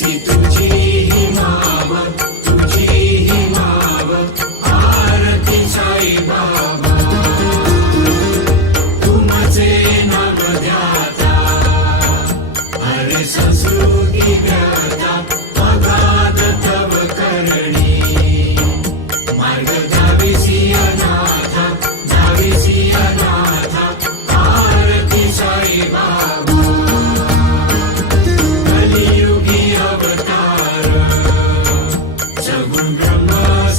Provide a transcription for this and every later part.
ऐसी तुझी ही माव, तुझी ही माव, आरती साई बाबा. तुमचे नाम ध्याता, हरे संस्कृती व्याता, अगाध तव करणी. मार्ग दाविसी अनाथा, दाविसी अनाथा, आरती साई बाबा. कलियुगी अवतार, सगुण ब्रह्म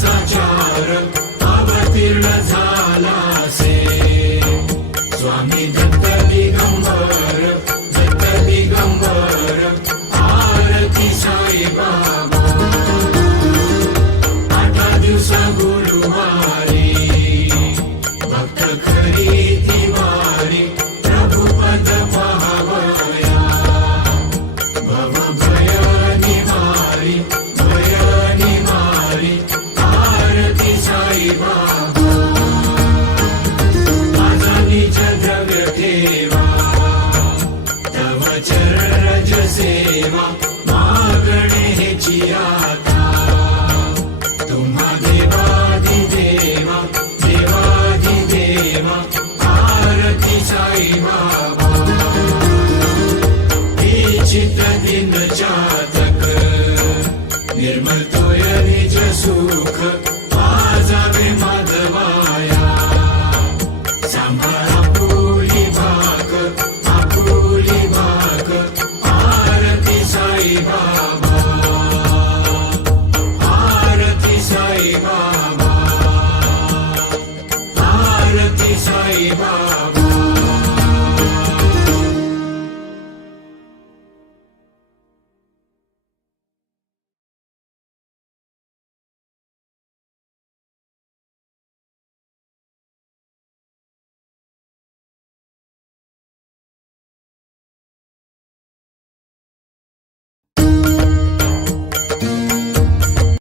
साचार, अवतीर्ण झालासे. स्वामी दत्त दिगंबर, दत्त दिगंबर, आरती साई बाबा. 8 दिवस गुरुवारी, भक्त खरी ती वारी, प्रभुपद पाहावया. भव भय निवारी, भय निवारी, आरती साई बाबा. माझा निज द्रव्य ठेवा, तव चरण रज सेवा, मागणे हेची आता. तुम्हा देवादिदेवा, देवादिदेवा, आरती साई बाबा. इच्छित